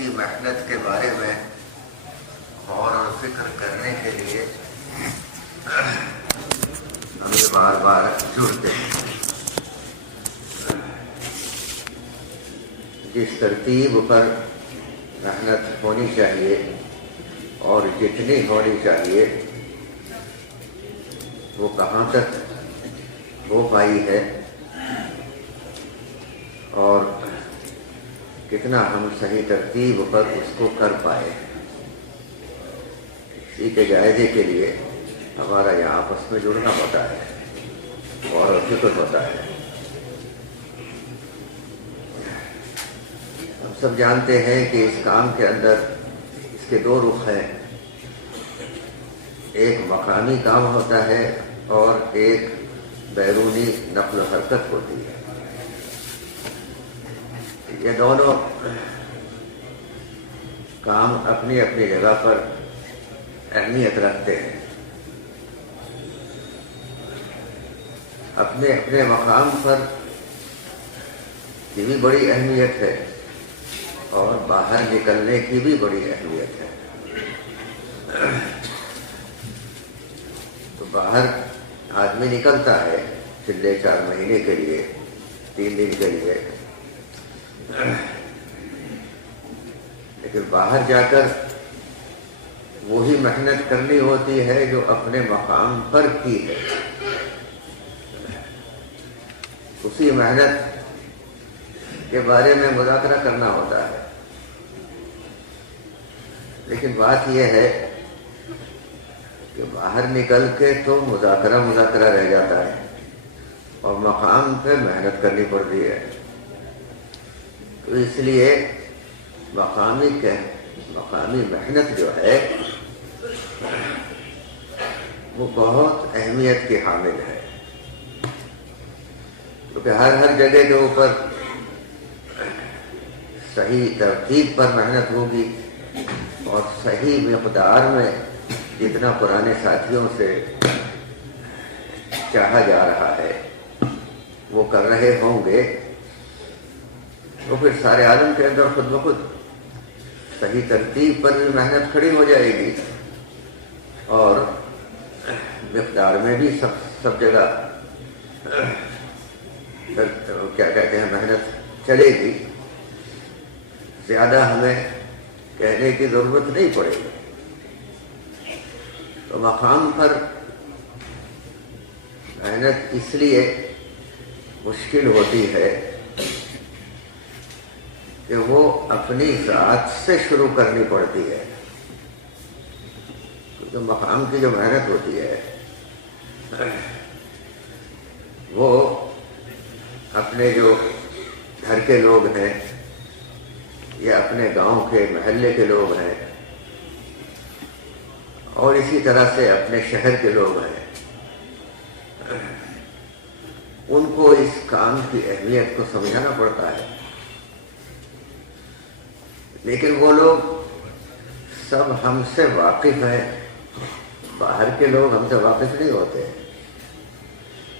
اسی محنت کے بارے میں غور اور فکر کرنے کے لیے ہم یہ بار بار جڑتے ہیں۔ جس ترتیب پر محنت ہونی چاہیے اور جتنی ہونی چاہیے وہ کہاں تک ہو پائی ہے اور کتنا ہم صحیح ترتیب پر اس کو کر پائے، اسی کے جائزے کے لیے ہمارا یہاں آپس میں جڑنا ہوتا ہے اور فکر ہوتا ہے۔ ہم سب جانتے ہیں کہ اس کام کے اندر اس کے دو رخ ہیں، ایک مقامی کام ہوتا ہے اور ایک بیرونی نقل و حرکت ہوتی ہے۔ یہ دونوں کام اپنی اپنی جگہ پر اہمیت رکھتے ہیں، اپنے اپنے مقام پر کی بھی بڑی اہمیت ہے اور باہر نکلنے کی بھی بڑی اہمیت ہے۔ تو باہر آدمی نکلتا ہے چلے 4 مہینے کے لیے، 3 دن کے لیے، لیکن باہر جا کر وہی محنت کرنی ہوتی ہے جو اپنے مقام پر کی ہے۔ اسی محنت کے بارے میں مذاکرہ کرنا ہوتا ہے، لیکن بات یہ ہے کہ باہر نکل کے تو مذاکرہ رہ جاتا ہے اور مقام پہ محنت کرنی پڑتی ہے۔ تو اس لیے مقامی محنت جو ہے وہ بہت اہمیت کی حامل ہے، کیونکہ ہر جگہ کے اوپر صحیح ترتیب پر محنت ہوگی اور صحیح مقدار میں جتنا پرانے ساتھیوں سے چاہا جا رہا ہے وہ کر رہے ہوں گے، تو پھر سارے عالم کے اندر خود بخود صحیح ترتیب پر بھی محنت کھڑی ہو جائے گی اور مقدار میں بھی سب جگہ کیا کہتے ہیں محنت چلے گی، زیادہ ہمیں کہنے کی ضرورت نہیں پڑے گی۔ تو مقام پر محنت اس لیے مشکل ہوتی ہے کہ وہ اپنی ذات سے شروع کرنی پڑتی ہے، کیونکہ مقام کی جو محنت ہوتی ہے وہ اپنے جو گھر کے لوگ ہیں یا اپنے گاؤں کے محلے کے لوگ ہیں اور اسی طرح سے اپنے شہر کے لوگ ہیں، ان کو اس کام کی اہمیت کو سمجھانا پڑتا ہے، لیکن وہ لوگ سب ہم سے واقف ہیں، باہر کے لوگ ہم سے واقف نہیں ہوتے۔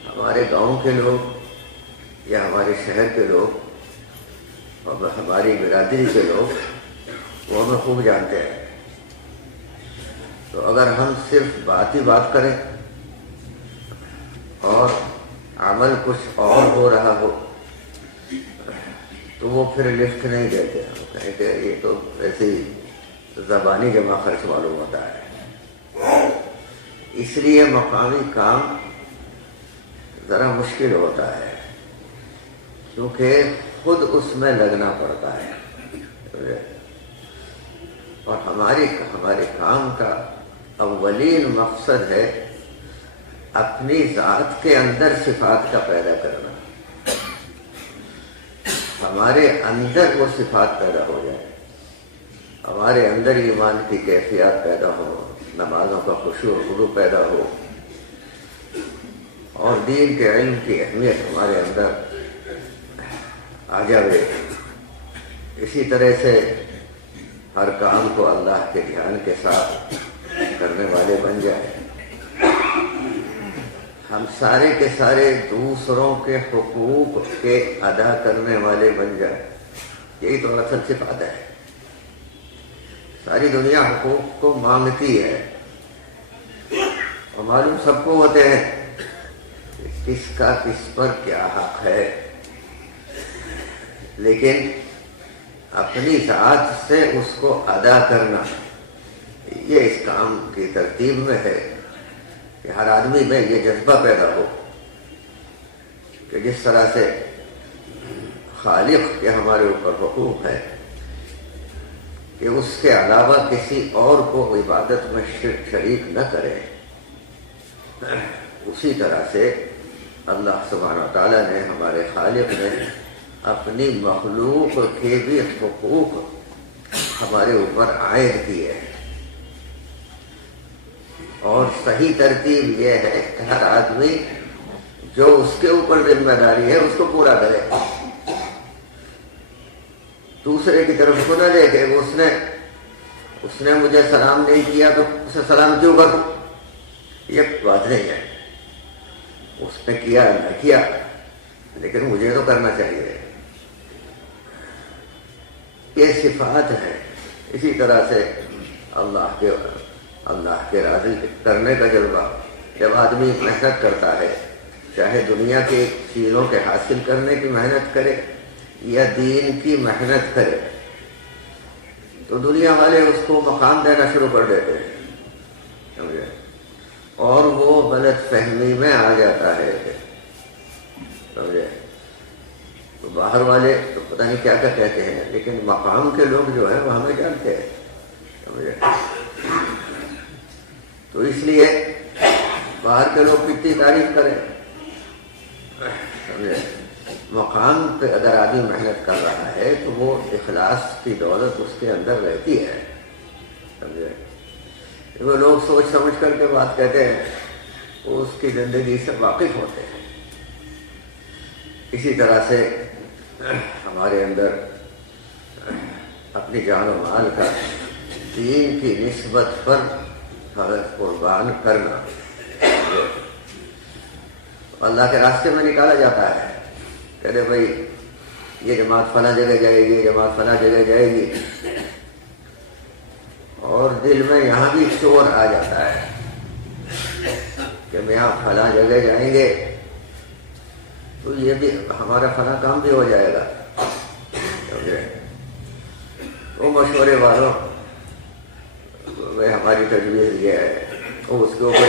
ہمارے گاؤں کے لوگ یا ہمارے شہر کے لوگ اور ہماری برادری کے لوگ وہ ہمیں خوب جانتے ہیں۔ تو اگر ہم صرف بات ہی بات کریں اور عمل کچھ اور ہو رہا ہو تو وہ پھر لفٹ نہیں دیتے، کہیں کہ یہ تو ایسے ہی زبانی جمع خرچ معلوم ہوتا ہے۔ اس لیے مقامی کام ذرا مشکل ہوتا ہے کیونکہ خود اس میں لگنا پڑتا ہے، اور ہمارے کام کا اولین مقصد ہے اپنی ذات کے اندر صفات کا پیدا کرنا، ہمارے اندر وہ صفات پیدا ہو جائے، ہمارے اندر ایمان کی کیفیات پیدا ہو، نمازوں کا خشوع و خضوع پیدا ہو اور دین کے علم کی اہمیت ہمارے اندر آ جائے۔ اسی طرح سے ہر کام کو اللہ کے دھیان کے ساتھ کرنے والے بن جائیں، ہم سارے کے سارے دوسروں کے حقوق کے ادا کرنے والے بن جائیں، یہی تو اصل صفات ہے۔ ساری دنیا حقوق کو مانگتی ہے اور معلوم سب کو ہوتے ہیں کس کا کس پر کیا حق ہے، لیکن اپنی ذات سے اس کو ادا کرنا یہ اس کام کی ترتیب میں ہے کہ ہر آدمی میں یہ جذبہ پیدا ہو کہ جس طرح سے خالق کے ہمارے اوپر حقوق ہے کہ اس کے علاوہ کسی اور کو عبادت میں شریک نہ کرے، اسی طرح سے اللہ سبحانہ وتعالیٰ نے، ہمارے خالق نے اپنی مخلوق کے بھی حقوق ہمارے اوپر عائد کیے ہیں، اور صحیح ترتیب یہ ہے کہ ہر آدمی جو اس کے اوپر ذمہ داری ہے اس کو پورا کرے، دوسرے کی طرف کو نہ دیکھے کہ اس نے مجھے سلام نہیں کیا تو اسے سلام کیوں کروں، یہ بات نہیں ہے، اس نے کیا نہ کیا لیکن مجھے تو کرنا چاہیے، یہ صفات ہے۔ اسی طرح سے اللہ کے راضی کرنے کا جذبہ، جب آدمی محنت کرتا ہے، چاہے دنیا کی چیزوں کے حاصل کرنے کی محنت کرے یا دین کی محنت کرے، تو دنیا والے اس کو مقام دینا شروع کر دیتے ہیں، سمجھے، اور وہ غلط فہمی میں آ جاتا ہے، سمجھے، تو باہر والے تو پتہ نہیں کیا کیا کہتے ہیں، لیکن مقام کے لوگ جو ہیں وہ ہمیں جانتے ہیں، سمجھے، تو اس لیے باہر کے لوگ کتنی تعریف کریں، سمجھے، مقام پہ اگر آدمی محنت کر رہا ہے تو وہ اخلاص کی دولت اس کے اندر رہتی ہے، سمجھے، وہ لوگ سوچ سمجھ کر کے بات کہتے ہیں، وہ اس کی زندگی سے واقف ہوتے ہیں۔ اسی طرح سے ہمارے اندر اپنی جان و مال کا دین کی نسبت پر قربان کرنا اللہ کے راستے میں نکالا جاتا ہے، کہتے بھائی یہ جماعت فلاں جگہ جائے گی، جماعت فلاں جگہ جائے گی، اور دل میں یہاں بھی شور آ جاتا ہے کہ ہم یہاں فلاں جگہ جائیں گے تو یہ بھی ہمارا فلاں کام بھی ہو جائے گا، تو مشورے والوں ہماری تجویز یہ ہے، وہ اس کے اوپر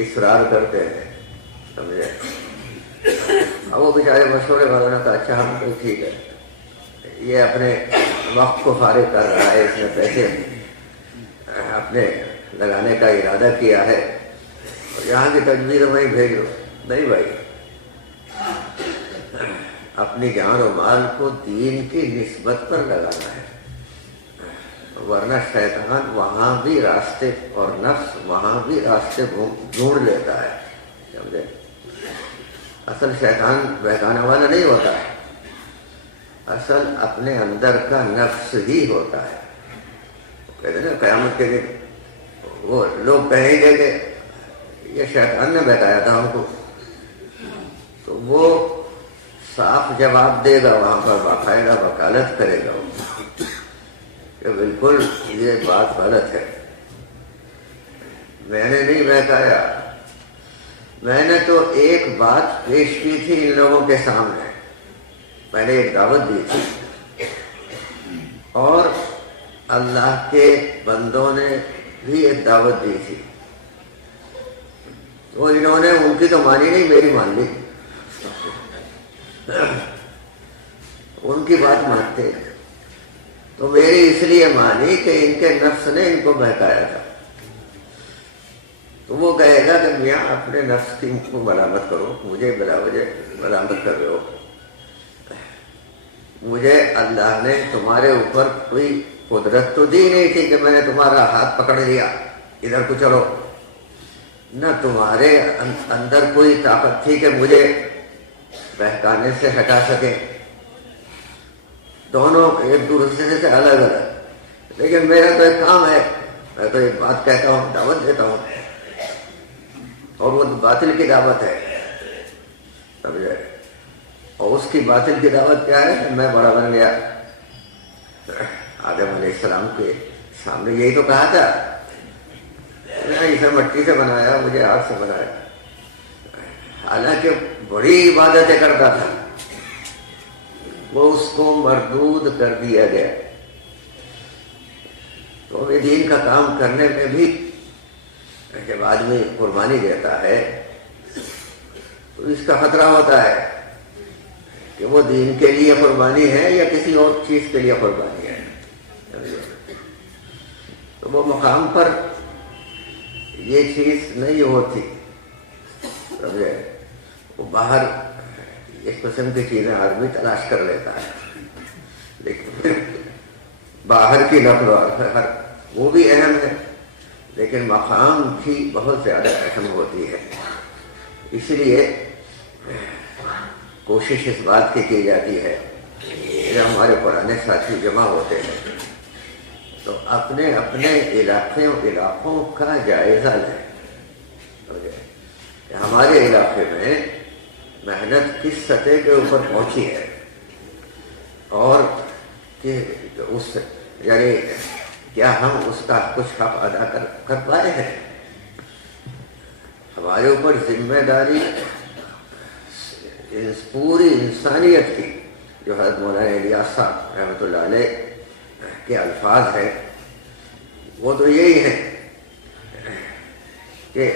اصرار کرتے ہیں، سمجھے، اب وہ بیچارے مشورے والوں نے کہا اچھا ہم تو ٹھیک ہے، یہ اپنے وقت کو فارغ کر رہا ہے، اس نے پیسے اپنے لگانے کا ارادہ کیا ہے، اور یہاں کی تجویز وہیں بھیج دو، نہیں بھائی، اپنی جان و مال کو دین کی نسبت پر لگانا ہے، ورنہ شیطان وہاں بھی راستے اور نفس وہاں بھی راستے ڈھونڈ لیتا ہے، سمجھے، اصل شیطان بہکانے والا نہیں ہوتا ہے، اصل اپنے اندر کا نفس ہی ہوتا ہے، کہتے ہیں نا قیامت کے دن وہ لوگ کہیں گے کہ یہ شیطان نے بہکایا تھا ہم کو، تو وہ صاف جواب دے گا، وہاں پر باقاعدہ وکالت کرے گا کہ بالکل یہ بات غلط ہے، میں نے نہیں بہکایا، میں نے تو ایک بات پیش کی تھی ان لوگوں کے سامنے، میں نے ایک دعوت دی تھی، اور اللہ کے بندوں نے بھی ایک دعوت دی تھی، تو انہوں نے ان کی تو مانی نہیں، میری مان لی، ان کی بات مانتے ہیں، تو میری اس لیے مانی کہ ان کے نفس نے ان کو بہکایا تھا، تو وہ کہے گا کہ میاں اپنے نفس کی کو ملامت کرو، مجھے بلا وجہ ملامت کر رہے ہو، مجھے اللہ نے تمہارے اوپر کوئی قدرت تو دی نہیں تھی کہ میں نے تمہارا ہاتھ پکڑ لیا ادھر کو چلو، نہ تمہارے اندر کوئی طاقت تھی کہ مجھے بہکانے سے ہٹا سکے، دونوں ایک دوسرے سے الگ الگ، لیکن میرا تو ایک کام ہے، میں تو ایک بات کہتا ہوں، دعوت دیتا ہوں، اور وہ باطل کی دعوت ہے، سمجھے، اور اس کی باطل کی دعوت کیا ہے؟ میں بڑا بن گیا، آدم علیہ السلام کے سامنے یہی تو کہا تھا، اسے مٹی سے بنایا، مجھے آگ سے بنایا، حالانکہ بڑی عبادتیں کرتا تھا، وہ اس کو مردود کر دیا گیا۔ تو یہ دین کا کام کرنے میں بھی جب آدمی قربانی دیتا ہے تو اس کا خطرہ ہوتا ہے کہ وہ دین کے لیے قربانی ہے یا کسی اور چیز کے لیے قربانی ہے۔ تو وہ مقام پر یہ چیز نہیں ہوتی، سمجھے؟ وہ باہر اس قسم کی چیزیں آدمی تلاش کر لیتا ہے، لیکن باہر کی نقل و حرکت وہ بھی اہم ہے، لیکن مقام کی بہت زیادہ اہم ہوتی ہے۔ اس لیے کوشش اس بات کی جاتی ہے کہ ہمارے پرانے ساتھی جمع ہوتے ہیں تو اپنے اپنے علاقوں کا جائزہ لیں کہ ہمارے علاقے میں محنت کس سطح کے اوپر پہنچی ہے، اور کہ اس یعنی کیا ہم اس کا کچھ حق ادا کر پائے ہیں۔ ہمارے اوپر ذمہ داری اس پوری انسانیت کی، جو حضرت مولانا الیاس صاحب رحمۃ اللہ علیہ کے الفاظ ہیں، وہ تو یہی ہے کہ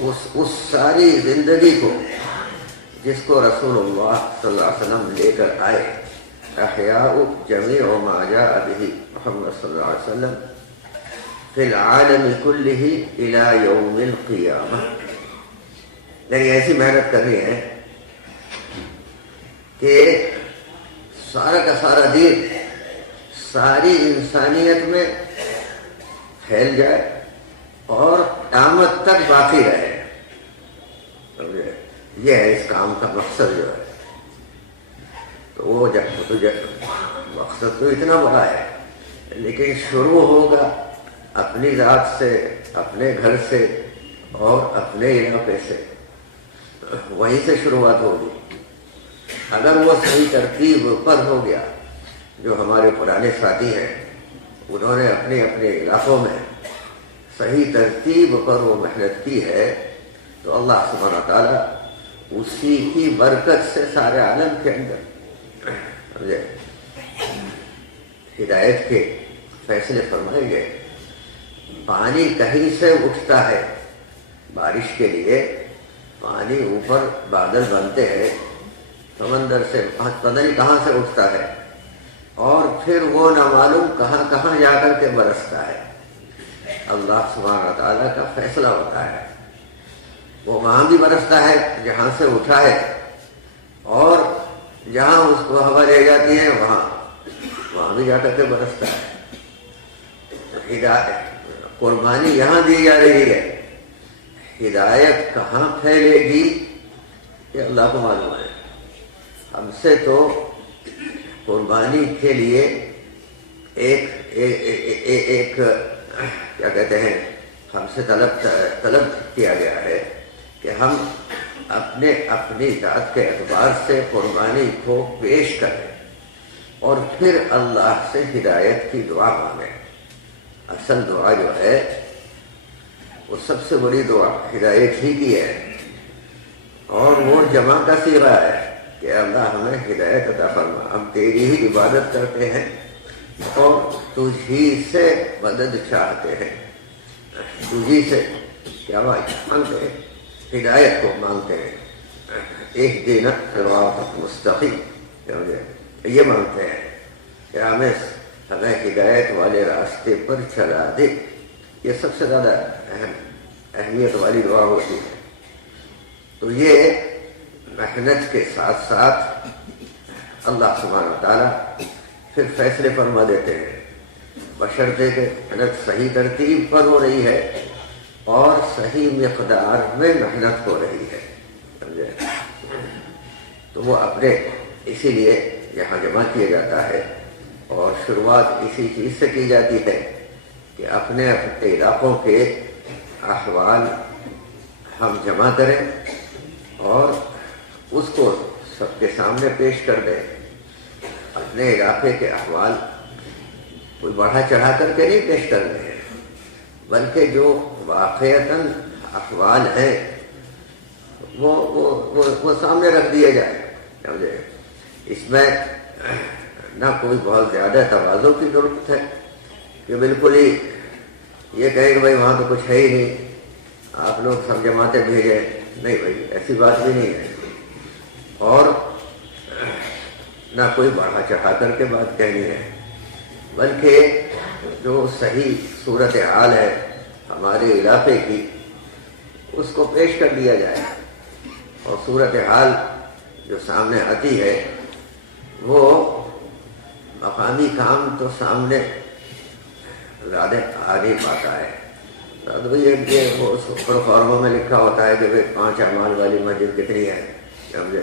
اس ساری زندگی کو جس کو رسول اللہ صلی اللہ علیہ وسلم لے کر آئے، احیاء جمیع ما جاء به محمد صلی اللہ علیہ وسلم فی العالم کلہ الی یوم القیامہ، یعنی ایسی محنت کرنی ہے کہ سارا کا سارا دین ساری انسانیت میں پھیل جائے اور قیامت تک باقی رہے۔ یہ ہے اس کام کا مقصد جو ہے۔ تو وہ مقصد تو اتنا بڑا ہے، لیکن شروع ہوگا اپنی ذات سے، اپنے گھر سے اور اپنے علاقے سے، وہیں سے شروعات ہوگی۔ اگر وہ صحیح ترتیب پر ہو گیا، جو ہمارے پرانے ساتھی ہیں انہوں نے اپنے اپنے علاقوں میں صحیح ترتیب پر وہ محنت کی ہے، تو اللہ سبحانہ تعالیٰ اسی کی برکت سے سارے عالم کے اندر ہدایت کے فیصلے فرمائے گئے۔ پانی کہیں سے اٹھتا ہے، بارش کے لیے پانی اوپر بادل بنتے ہیں سمندر سے، پتہ نہیں کہاں سے اٹھتا ہے، اور پھر وہ نامعلوم کہاں کہاں جا کر کے برستا ہے۔ اللہ سبحانہ تعالیٰ کا فیصلہ ہوتا ہے، وہ وہاں بھی برستا ہے جہاں سے اٹھا ہے، اور جہاں اس کو ہوا لے جاتی ہے وہاں بھی جا کر کے برستا ہے۔ ہدایت قربانی یہاں دی جا رہی ہے، ہدایت کہاں پھیلے گی یہ اللہ کو معلوم ہے۔ ہم سے تو قربانی کے لیے ایک کیا کہتے ہیں، ہم سے طلب کیا گیا ہے کہ ہم اپنی ذات کے اعتبار سے قربانی کو پیش کریں اور پھر اللہ سے ہدایت کی دعا مانگیں۔ اصل دعا جو ہے وہ سب سے بڑی دعا ہدایت ہی کی ہے، اور وہ جمع کا صیغہ ہے کہ اللہ ہمیں ہدایت عطا فرما، ہم تیری ہی عبادت کرتے ہیں اور تجھی سے مدد چاہتے ہیں، تجھی سے کیا مانگتے ہیں، ہدایت کو مانگتے ہیں۔ اہدنا صراط مستقیم، یہ مانگتے ہیں کہ ہمیں ہدایت والے راستے پر چلا دے۔ یہ سب سے زیادہ اہمیت والی دعا ہوتی ہے۔ تو یہ محنت کے ساتھ ساتھ اللہ سبحانہ تعالیٰ پھر فیصلے فرما دیتے ہیں، بشرطے کہ محنت صحیح ترتیب پر ہو رہی ہے اور صحیح مقدار میں محنت ہو رہی ہے، سمجھے؟ تو وہ اپنے اسی لیے یہاں جمع کیا جاتا ہے، اور شروعات اسی چیز سے کی جاتی ہے کہ اپنے اپنے علاقوں کے احوال ہم جمع کریں اور اس کو سب کے سامنے پیش کر دیں۔ اپنے علاقے کے احوال کوئی بڑھا چڑھا کر کے نہیں پیش کرنے ہیں، بلکہ جو واقعتاً احوال ہیں وہ سامنے رکھ دیے جائے، سمجھے؟ اس میں نہ کوئی بہت زیادہ تواضع کی ضرورت ہے کہ بالکل ہی یہ کہے کہ بھائی وہاں تو کچھ ہے ہی نہیں، آپ لوگ سب جماعتیں بھیجے، نہیں بھائی ایسی بات بھی نہیں ہے، اور نہ کوئی بڑھا چڑھا کر کے بات کہنی ہے، بلکہ جو صحیح صورتحال ہے ہمارے علاقے کی اس کو پیش کر دیا جائے، اور صورتحال جو سامنے آتی ہے وہ مقامی کام تو سامنے زیادہ آ نہیں پاتا ہے۔ تو یہ وہ فارموں میں لکھا ہوتا ہے کہ بھائی 5 اعمال والی مسجد کتنی ہے، سمجھے؟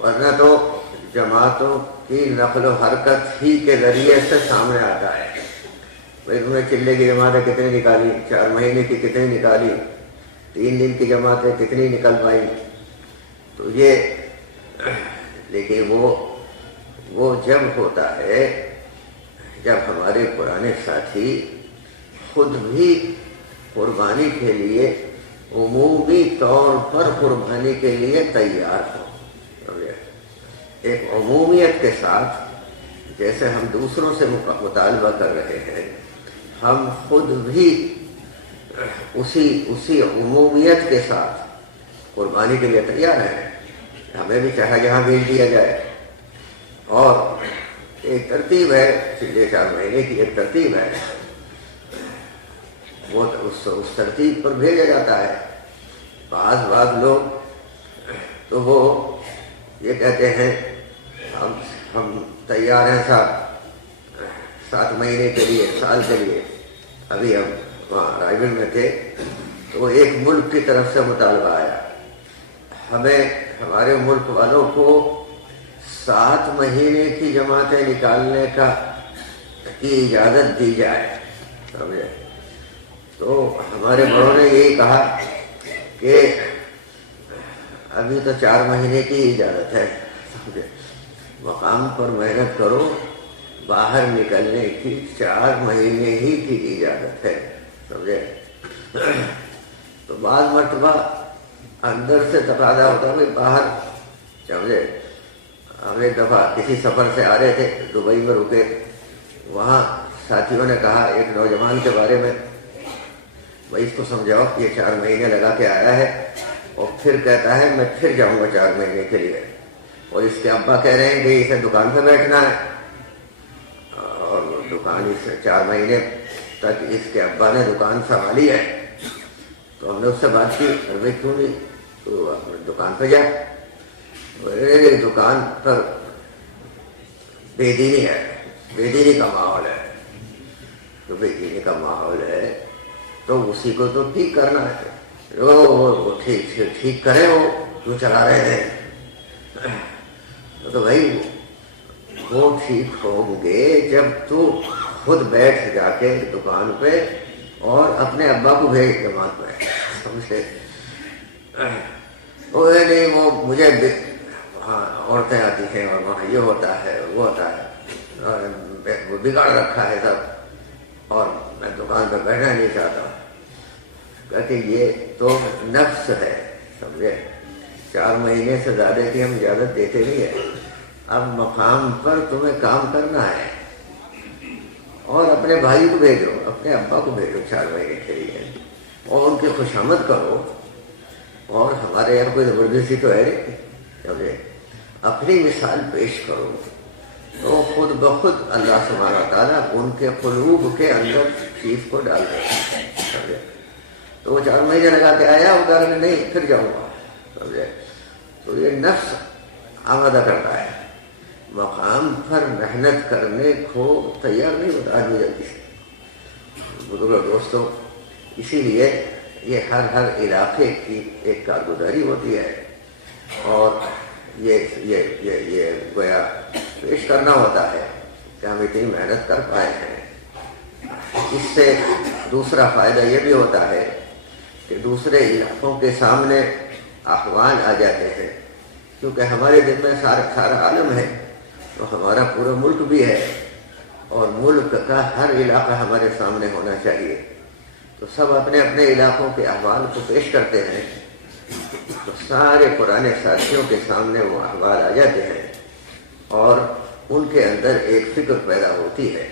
ورنہ تو جماعتوں کی نقل و حرکت ہی کے ذریعے سے سامنے آتا ہے، بھائی تم نے چلے کی جماعتیں کتنی نکالی، 4 مہینے کی کتنی نکالی، 3 دن کی جماعتیں کتنی نکل پائی، تو یہ لیکن وہ جب ہوتا ہے جب ہمارے پرانے ساتھی خود بھی قربانی کے لیے عمومی طور پر قربانی کے لیے تیار ہو، ایک عمومیت کے ساتھ، جیسے ہم دوسروں سے مطالبہ کر رہے ہیں ہم خود بھی اسی عمومیت کے ساتھ قربانی کے لیے تیار ہیں، ہمیں بھی چاہے جہاں بھیج دیا جائے، اور ایک ترتیب ہے، 4 مہینے کی ایک ترتیب ہے، وہ اس ترتیب پر بھیجا جاتا ہے۔ بعض لوگ تو وہ یہ کہتے ہیں ہم تیار ہیں صاحب 7 مہینے کے لیے، سال کے لیے۔ ابھی ہم وہاں رائے گڑھ میں تھے تو ایک ملک کی طرف سے مطالبہ آیا، ہمیں ہمارے ملک والوں کو 7 مہینے کی جماعتیں نکالنے کی اجازت دی جائے، سمجھے؟ تو ہمارے بڑوں نے یہی کہا کہ ابھی تو 4 مہینے کی اجازت ہے، سمجھے؟ مقام پر محنت کرو، باہر نکلنے کی 4 مہینے ہی کی اجازت ہے، سمجھے؟ تو بعض مرتبہ اندر سے تقاضا ہوتا ہے باہر، سمجھے؟ ہم ایک دفعہ کسی سفر سے آ رہے تھے، دبئی میں رکے، وہاں ساتھیوں نے کہا ایک نوجوان کے بارے میں، بھائی اس کو سمجھاؤ کہ یہ 4 مہینے لگا کے آیا ہے اور پھر کہتا ہے میں پھر جاؤں گا 4 مہینے کے لیے، اور اس کے ابا کہہ رہے ہیں کہ اسے دکان پہ بیٹھنا ہے، اور دکان اس 4 مہینے تک اس کے ابا نے دکان سنبھالی ہے۔ تو ہم نے اس سے بات کی، بھائی کیوں نہیں تو دکان پہ جا، دکان پر بے دینی ہے، بے دینی کا ماحول ہے، تو بے دینی کا ماحول ہے تو اسی کو تو ٹھیک کرنا ہے، وہ ٹھیک کرے، وہ جو چلا رہے ہیں، تو بھائی وہ ٹھیک ہوں گے جب تو خود بیٹھ جا کے دکان پہ اور اپنے ابا کو بھیج جماعت میں، سمجھے؟ وہ نہیں وہ مجھے وہاں عورتیں آتی ہیں اور وہاں یہ ہوتا ہے وہ ہوتا ہے، اور وہ بگاڑ رکھا ہے سب، اور میں دکان پہ بیٹھنا نہیں چاہتا، کہتے یہ تو نفس ہے، سمجھے؟ 4 مہینے سے زیادہ کی ہم اجازت دیتے نہیں ہیں، اب مقام پر تمہیں کام کرنا ہے، اور اپنے بھائی کو بھیجو، اپنے ابا کو بھیجو 4 مہینے کے لیے، اور ان کی خوشامد کرو، اور ہمارے یہاں کوئی زبردستی تو ہے نہیں، سمجھے؟ اپنی مثال پیش کرو تو خود بخود اللہ سبحانہ تعالیٰ ان کے قلوب کے اندر چیز کو ڈال دے، سمجھے؟ تو وہ 4 مہینے لگا کے آیا، وہ کہا کہ نہیں پھر جاؤں گا، سمجھے؟ تو یہ نفس آمادہ کرتا ہے، مقام پر محنت کرنے کو تیار نہیں ہوتا آدمی جلدی سے۔ بزرگ دوستوں، اسی لیے یہ ہر علاقے کی ایک کارگزاری ہوتی ہے، اور یہ گویا پیش کرنا ہوتا ہے کہ ہم اتنی محنت کر پائے ہیں۔ اس سے دوسرا فائدہ یہ بھی ہوتا ہے کہ دوسرے علاقوں کے سامنے احوال آ جاتے ہیں، کیونکہ ہمارے دل میں سارا عالم ہے، تو ہمارا پورا ملک بھی ہے، اور ملک کا ہر علاقہ ہمارے سامنے ہونا چاہیے. تو سب اپنے اپنے علاقوں کے احوال کو پیش کرتے ہیں تو سارے پرانے ساتھیوں کے سامنے وہ احوال آ جاتے ہیں اور ان کے اندر ایک فکر پیدا ہوتی ہے.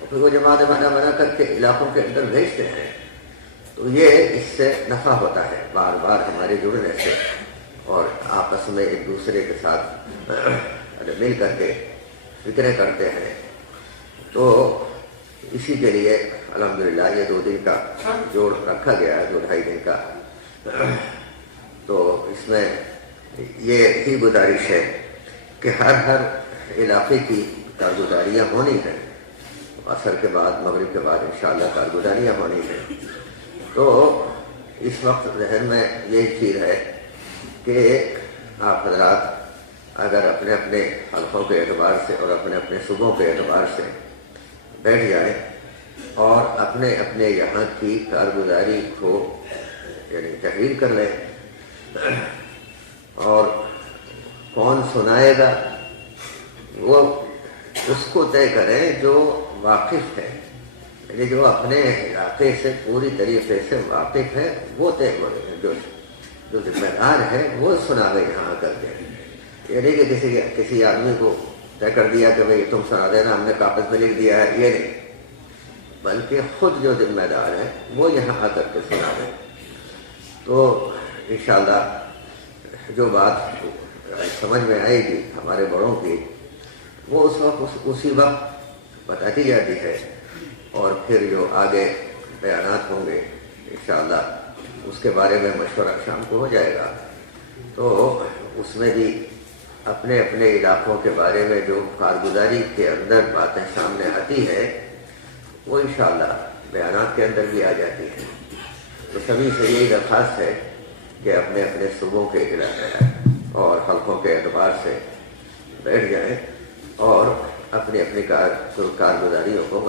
پھر وہ جماعت بنا کر کے علاقوں کے اندر بھیجتے ہیں. تو یہ اس سے نفع ہوتا ہے بار بار ہمارے جڑنے سے اور آپس میں ایک دوسرے کے ساتھ مل کر کے فکریں کرتے ہیں. تو اسی کے لیے الحمدللہ یہ 2 دن کا جوڑ رکھا گیا ہے, 2-2.5 دن کا. تو اس میں یہ ہی گزارش ہے کہ ہر علاقے کی کارگزاریاں ہونی ہیں. عصر کے بعد مغرب کے بعد انشاءاللہ کارگزاریاں ہونی ہیں. تو اس وقت ذہن میں یہی چیز ہے کہ آپ حضرات اگر اپنے اپنے حلقوں کے اعتبار سے اور اپنے اپنے صوبوں کے اعتبار سے بیٹھ جائیں اور اپنے اپنے یہاں کی کارگزاری کو یعنی تحریر کر لیں اور کون سنائے گا وہ اس کو طے کریں جو واقف ہے, یعنی جو اپنے علاقے سے پوری طریقے سے واقف ہے وہ طے کرے. جو ذمہ دار ہے وہ سناوے یہاں آ کر کے. یہ نہیں کہ کسی آدمی کو طے کر دیا کہ بھائی تم سنا دینا, ہم نے کاغذ میں لکھ دیا ہے, یہ نہیں, بلکہ خود جو ذمہ دار ہے وہ یہاں آ کر کے سنا دیں. تو انشاءاللہ جو بات سمجھ میں آئے گی ہمارے بڑوں کی وہ اس وقت اسی وقت بتاتی جاتی ہے اور پھر جو آگے بیانات ہوں گے انشاءاللہ اس کے بارے میں مشورہ شام کو ہو جائے گا. تو اس میں بھی اپنے اپنے علاقوں کے بارے میں جو کارگزاری کے اندر باتیں سامنے آتی ہے وہ انشاءاللہ بیانات کے اندر بھی آ جاتی ہیں. تو سبھی سے یہی درخواست ہے کہ اپنے اپنے صوبوں کے علاقے اور حلقوں کے اعتبار سے بیٹھ جائیں اور اپنی اپنی کارگزاریوں کو